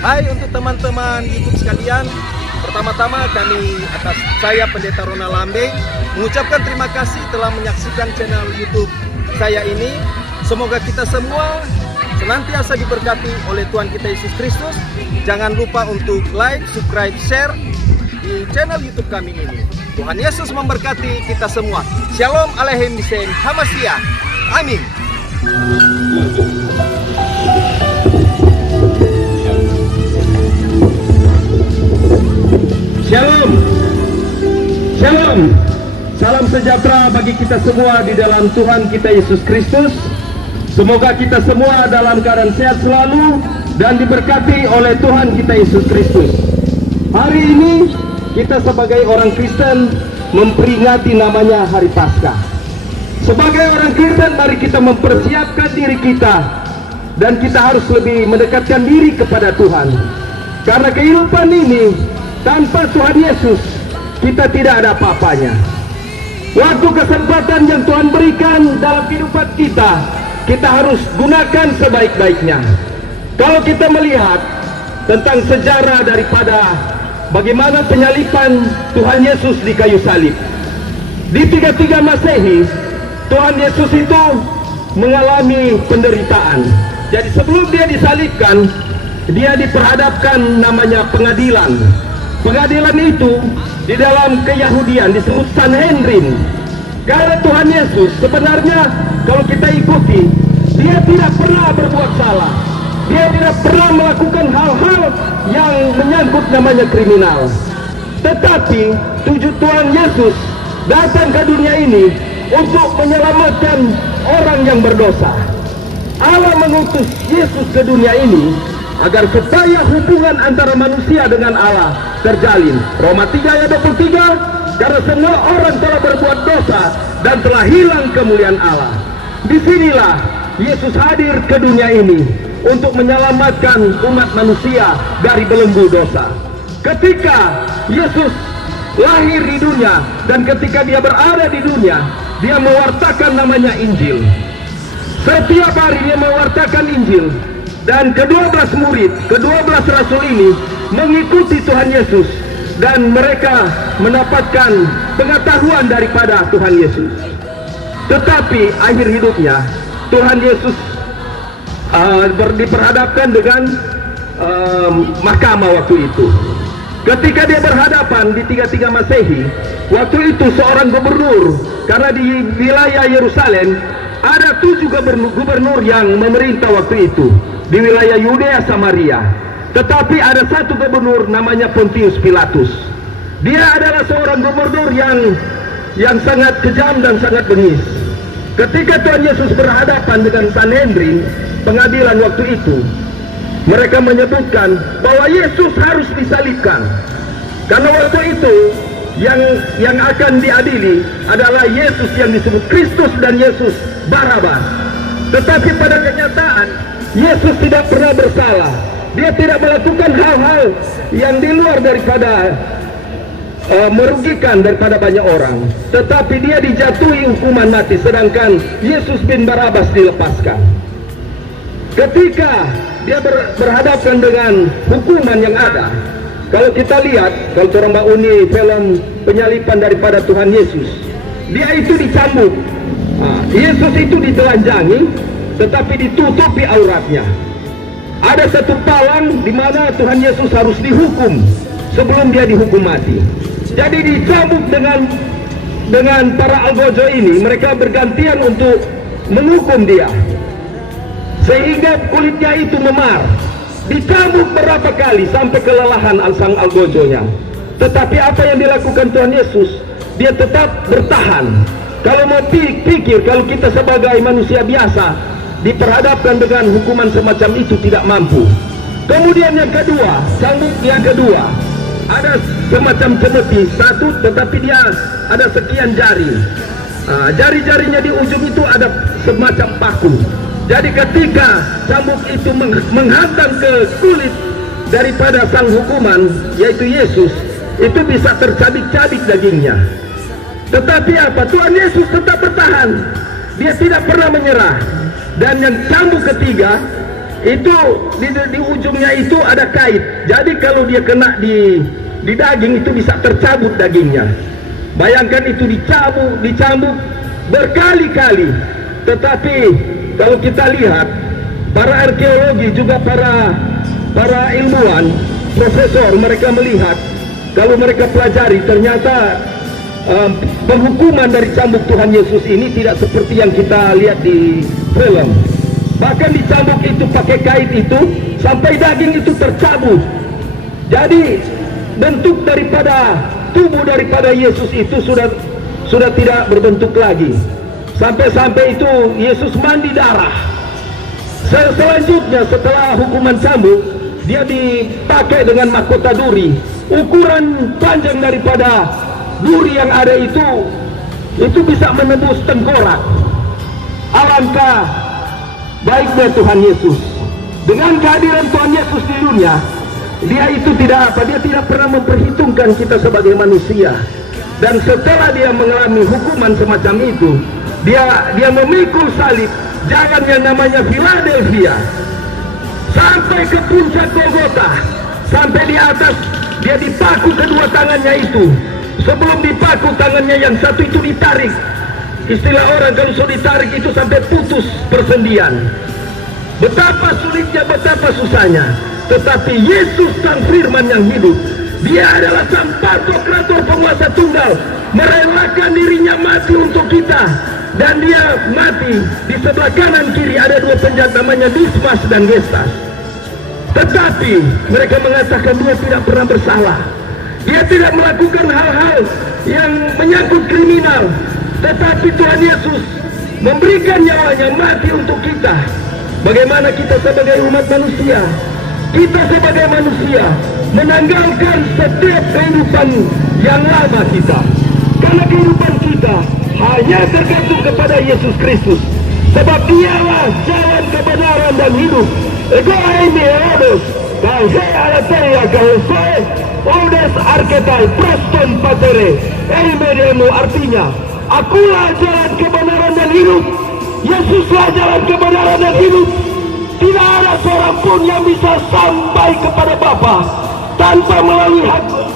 Hai untuk teman-teman YouTube sekalian. Pertama-tama saya Pendeta Ronald Lambe mengucapkan terima kasih telah menyaksikan channel YouTube saya ini. Semoga kita semua senantiasa diberkati oleh Tuhan kita Yesus Kristus. Jangan lupa untuk like, subscribe, share di channel YouTube kami ini. Tuhan Yesus memberkati kita semua. Shalom Aleichem B'Shem Hamashiach. Amin. Shalom, Shalom, salam sejahtera bagi kita semua di dalam Tuhan kita Yesus Kristus. Semoga kita semua dalam keadaan sehat selalu dan diberkati oleh Tuhan kita Yesus Kristus. Hari ini kita sebagai orang Kristen memperingati namanya Hari Paskah. Sebagai orang Kristen, mari kita mempersiapkan diri kita dan kita harus lebih mendekatkan diri kepada Tuhan. Karena kehidupan ini tanpa Tuhan Yesus, kita tidak ada apa-apanya. Waktu kesempatan yang Tuhan berikan dalam kehidupan kita, kita harus gunakan sebaik-baiknya. Kalau kita melihat tentang sejarah daripada bagaimana penyaliban Tuhan Yesus di kayu salib, di 33 Masehi, Tuhan Yesus itu mengalami penderitaan. Jadi sebelum dia disalibkan, dia diperhadapkan namanya pengadilan. Pengadilan itu di dalam Keyahudian disebut Sanhedrin. Karena Tuhan Yesus sebenarnya kalau kita ikuti, dia tidak pernah berbuat salah. Dia tidak pernah melakukan hal-hal yang menyangkut namanya kriminal. Tetapi Tuhan Yesus datang ke dunia ini untuk menyelamatkan orang yang berdosa. Allah mengutus Yesus ke dunia ini agar supaya hubungan antara manusia dengan Allah terjalin. Roma 3 ayat 23, karena semua orang telah berbuat dosa dan telah hilang kemuliaan Allah. Disinilah Yesus hadir ke dunia ini untuk menyelamatkan umat manusia dari belenggu dosa. Ketika Yesus lahir di dunia dan ketika dia berada di dunia, dia mewartakan namanya Injil. Setiap hari dia mewartakan Injil. Dan ke-12 murid, ke-12 rasul ini mengikuti Tuhan Yesus dan mereka mendapatkan pengetahuan daripada Tuhan Yesus. Tetapi akhir hidupnya Tuhan Yesus diperhadapkan dengan mahkamah waktu itu. Ketika dia berhadapan di 33 Masehi, waktu itu seorang gubernur, karena di wilayah Yerusalem ada 7 gubernur yang memerintah waktu itu di wilayah Yudea Samaria. Tetapi ada satu gubernur namanya Pontius Pilatus. Dia adalah seorang gubernur yang sangat kejam dan sangat bengis. Ketika Tuhan Yesus berhadapan dengan Sanhedrin, pengadilan waktu itu, mereka menyebutkan bahwa Yesus harus disalibkan. Karena waktu itu yang akan diadili adalah Yesus yang disebut Kristus dan Yesus Barabas. Tetapi pada kenyataan Yesus tidak pernah bersalah. Dia tidak melakukan hal-hal yang di luar daripada merugikan daripada banyak orang. Tetapi dia dijatuhi hukuman mati, sedangkan Yesus bin Barabas dilepaskan. Ketika dia berhadapan dengan hukuman yang ada, kalau kita lihat, kalau orang Mbak film penyaliban daripada Tuhan Yesus, dia itu dicambuk. Yesus itu ditelanjangi, tetapi ditutupi auratnya. Ada satu palang di mana Tuhan Yesus harus dihukum sebelum dia dihukum mati. Jadi dicambuk dengan para algojo ini, mereka bergantian untuk menghukum dia, sehingga kulitnya itu memar. Dicambuk berapa kali sampai kelelahan sang algojonya. Tetapi apa yang dilakukan Tuhan Yesus? Dia tetap bertahan. Kalau mau pikir, kalau kita sebagai manusia biasa diperhadapkan dengan hukuman semacam itu tidak mampu. Kemudian yang kedua, cambuk yang kedua, ada semacam cemeti satu, tetapi dia ada sekian jari. Jari-jarinya di ujung itu ada semacam paku. Jadi ketika cambuk itu menghantam ke kulit daripada sang hukuman, yaitu Yesus, itu bisa tercabik-cabik dagingnya. Tetapi apa? Tuhan Yesus tetap bertahan. Dia tidak pernah menyerah. Dan yang cambuk ketiga, itu di ujungnya itu ada kait. Jadi kalau dia kena di daging itu bisa tercabut dagingnya. Bayangkan itu dicambuk berkali-kali. Tetapi kalau kita lihat, para arkeologi juga para ilmuwan, profesor, mereka melihat, kalau mereka pelajari, ternyata penghukuman dari cambuk Tuhan Yesus ini tidak seperti yang kita lihat di film. Bahkan dicambuk itu pakai kait itu sampai daging itu tercabut. Jadi bentuk daripada tubuh daripada Yesus itu sudah tidak berbentuk lagi. Sampai-sampai itu Yesus mandi darah. Selanjutnya setelah hukuman cambuk, dia dipakai dengan mahkota duri. Ukuran panjang daripada duri yang ada itu bisa menembus tengkorak. Alangkah baiknya Tuhan Yesus. Dengan kehadiran Tuhan Yesus di dunia, dia itu tidak pernah memperhitungkan kita sebagai manusia. Dan setelah dia mengalami hukuman semacam itu, dia memikul salib, jalan yang namanya Philadelphia, sampai ke puncak Golgota. Sampai di atas dia dipaku kedua tangannya itu. Sebelum dipaku tangannya yang satu itu ditarik. Istilah orang kalau sudah ditarik itu sampai putus persendian. Betapa sulitnya, betapa susahnya. Tetapi Yesus sang firman yang hidup, dia adalah sang Pantokrator penguasa tunggal, merelakan dirinya mati untuk kita. Dan dia mati, di sebelah kanan kiri ada dua penjahat namanya Dismas dan Gestas. Tetapi mereka mengatakan dia tidak pernah bersalah. Dia tidak melakukan hal-hal yang menyangkut kriminal. Tetapi Tuhan Yesus memberikan nyawanya mati untuk kita. Bagaimana kita sebagai umat manusia? Kita sebagai manusia menanggalkan setiap kehidupan yang lama kita. Karena kehidupan kita hanya tergantung kepada Yesus Kristus. Sebab dialah jalan kebenaran dan hidup. Ego ini Herodes, kahai alateia kahai Odes arketai proston patere. Eimedemu artinya, akulah jalan kebenaran dan hidup. Yesuslah jalan kebenaran dan hidup. Tidak ada seorang pun yang bisa sampai kepada Bapa tanpa melalui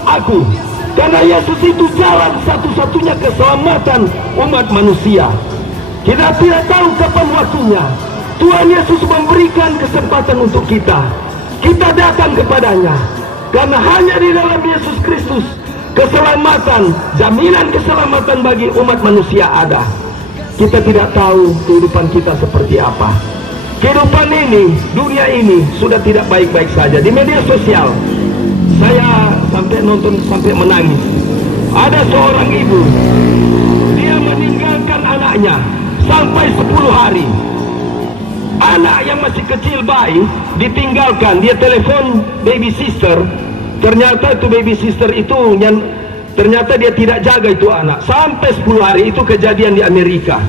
aku. Karena Yesus itu jalan satu-satunya keselamatan umat manusia. Kita tidak tahu kapan waktunya. Tuhan Yesus memberikan kesempatan untuk kita. Kita datang kepadanya. Karena hanya di dalam Yesus Kristus keselamatan, jaminan keselamatan bagi umat manusia ada. Kita tidak tahu kehidupan kita seperti apa. Kehidupan ini, dunia ini sudah tidak baik-baik saja. Di media sosial saya sampai nonton sampai menangis. Ada seorang ibu, dia meninggalkan anaknya sampai 10 hari. Anak yang masih kecil bayi ditinggalkan, dia telepon baby sister. Ternyata itu baby sister itu ternyata dia tidak jaga itu anak sampai 10 hari. Itu kejadian di Amerika.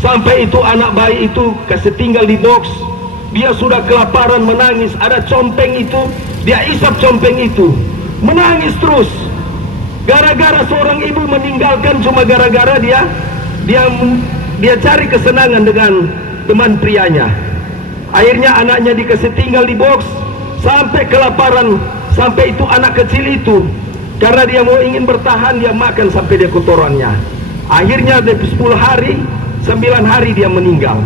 Sampai itu anak bayi itu kasih tinggal di box. Dia sudah kelaparan, menangis. Ada compeng itu, dia isap compeng itu, menangis terus. Gara-gara seorang ibu meninggalkan cuma gara-gara dia cari kesenangan dengan teman prianya. Akhirnya anaknya dikasih tinggal di box sampai kelaparan. Sampai itu anak kecil itu, karena dia mau ingin bertahan, dia makan sampai dia kotorannya. Akhirnya dari 10 hari 9 hari dia meninggal.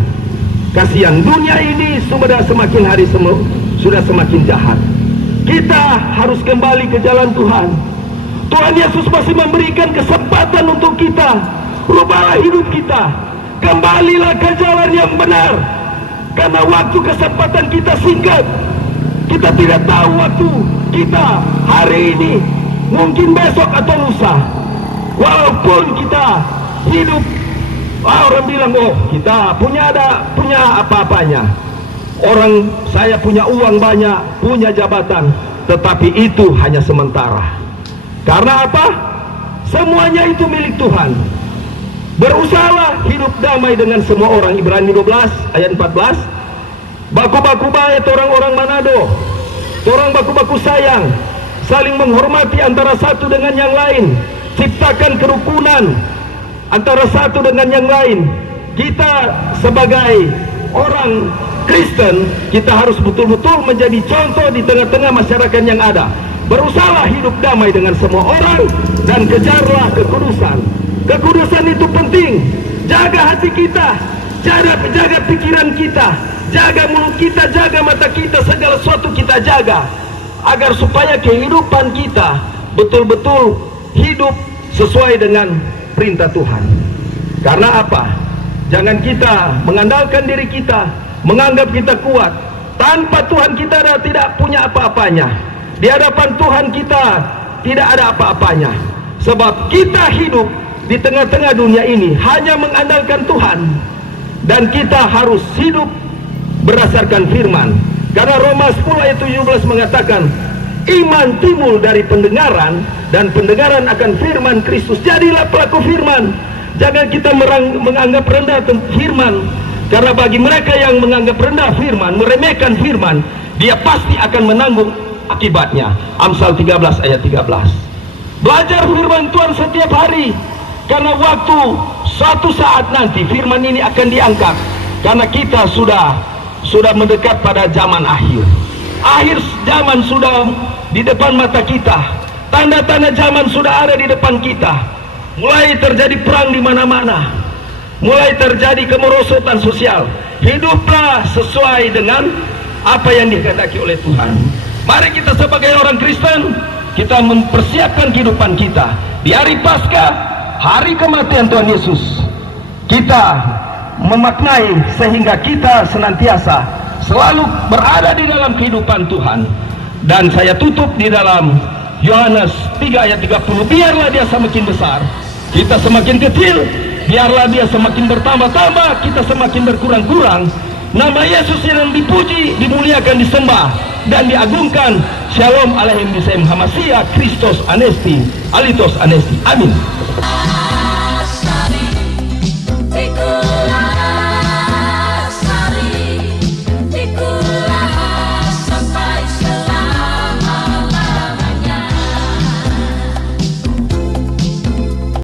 Kasihan, dunia ini sudah semakin hari sudah semakin jahat. Kita harus kembali ke jalan Tuhan. Tuhan Yesus masih memberikan kesempatan untuk kita. Rubahlah hidup kita, kembalilah ke jalan yang benar. Karena waktu kesempatan kita singkat. Kita tidak tahu waktu kita hari ini, mungkin besok atau lusa. Walaupun kita hidup, orang bilang, oh kita punya apa-apanya. Orang saya punya uang banyak, punya jabatan, tetapi itu hanya sementara. Karena apa? Semuanya itu milik Tuhan. Berusahalah hidup damai dengan semua orang. Ibrani 12 ayat 14. Baku-baku baik orang-orang Manado, orang baku-baku sayang, saling menghormati antara satu dengan yang lain, ciptakan kerukunan antara satu dengan yang lain. Kita sebagai orang Kristen, kita harus betul-betul menjadi contoh di tengah-tengah masyarakat yang ada. Berusahalah hidup damai dengan semua orang dan kejarlah kekudusan. Kekudusan itu penting. Jaga hati kita, jaga pikiran kita, jaga mulut kita, jaga mata kita, segala sesuatu kita jaga, agar supaya kehidupan kita betul-betul hidup sesuai dengan perintah Tuhan. Karena apa? Jangan kita mengandalkan diri kita, menganggap kita kuat. Tanpa Tuhan kita tidak punya apa-apanya. Di hadapan Tuhan kita tidak ada apa-apanya. Sebab kita hidup di tengah-tengah dunia ini hanya mengandalkan Tuhan. Dan kita harus hidup berdasarkan firman. Karena Roma 10 ayat 17 mengatakan, iman timbul dari pendengaran, dan pendengaran akan firman Kristus. Jadilah pelaku firman. Jangan kita menganggap rendah firman. Karena bagi mereka yang menganggap rendah firman, meremehkan firman, dia pasti akan menanggung akibatnya. Amsal 13 ayat 13. Belajar firman Tuhan setiap hari. Karena waktu suatu saat nanti firman ini akan diangkat. Karena kita sudah mendekat pada zaman akhir. Akhir zaman sudah di depan mata kita. Tanda-tanda zaman sudah ada di depan kita. Mulai terjadi perang di mana-mana. Mulai terjadi kemerosotan sosial. Hiduplah sesuai dengan apa yang dikehendaki oleh Tuhan. Mari kita sebagai orang Kristen, kita mempersiapkan kehidupan kita. Di hari Paskah, hari kematian Tuhan Yesus, kita memaknai sehingga kita senantiasa selalu berada di dalam kehidupan Tuhan. Dan saya tutup di dalam Yohanes 3 ayat 30. Biarlah dia semakin besar, kita semakin kecil. Biarlah dia semakin bertambah-tambah, kita semakin berkurang-kurang. Nama Yesus yang dipuji, dimuliakan, disembah, dan diagungkan. Shalom Aleichem Bisem Hamasiah Kristos Anesti Alitos Anesti. Amin.